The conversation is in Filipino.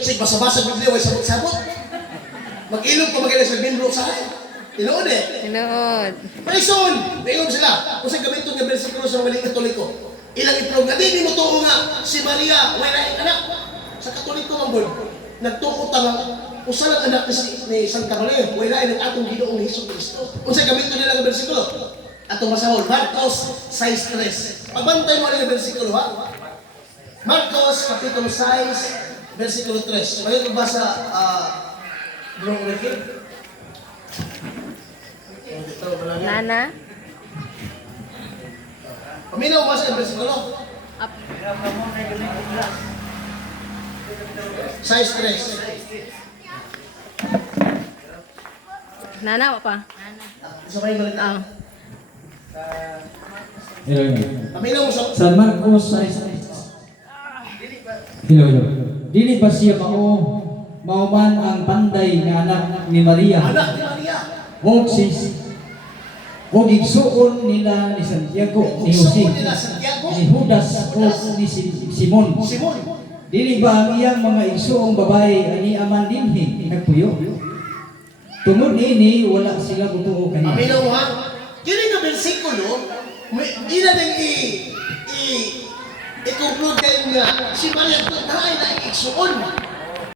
Kasi basa-basa Biblia, way sabot-sabot. Mag-ilog pa magaling sa binbro sa Tinood eh. Tinood. Maison! Mayon sila. Kung sa gamiton nga bersikulo sa mga Katoliko. Ilang itlog nga, di mo tuo nga si Maria, wala yung anak. Sa Katoliko man bol, nagtuo tanga, usa lang anak ni San Carolina, wala yung atong Ginoong Hesus Kristo. Kung sa gamiton nila nga bersikulo, atong masahol, Marcos 6:3. Pagbantay mo ang bersikulo ha? Marcos, kapitulo 6, versikulo 3. Ngayon ko ba sa Bro Ricky? Nana. Paminaw ba sa versikulo? Up. 6:3. Nana pa. Sabay balik Ah. Paminaw mo sa San Marcos 6. Hello. Dili ba siya mauman ang panday nga anak ni Maria? anak ni Maria. O igsuon nila ni Santiago, ni Jose, Gusto nila Santiago, ni Judas, o ni Simon. Simon. Dili ba ang iyang mga igsuong babae ani aman dinhi nagpuyo? Tungod ini wala sila butuo kaniya. Paminaw mo ha? Kini nga bersikulo, ina nang i-conclude kayo nga, si Maria ito na ay naiksuon.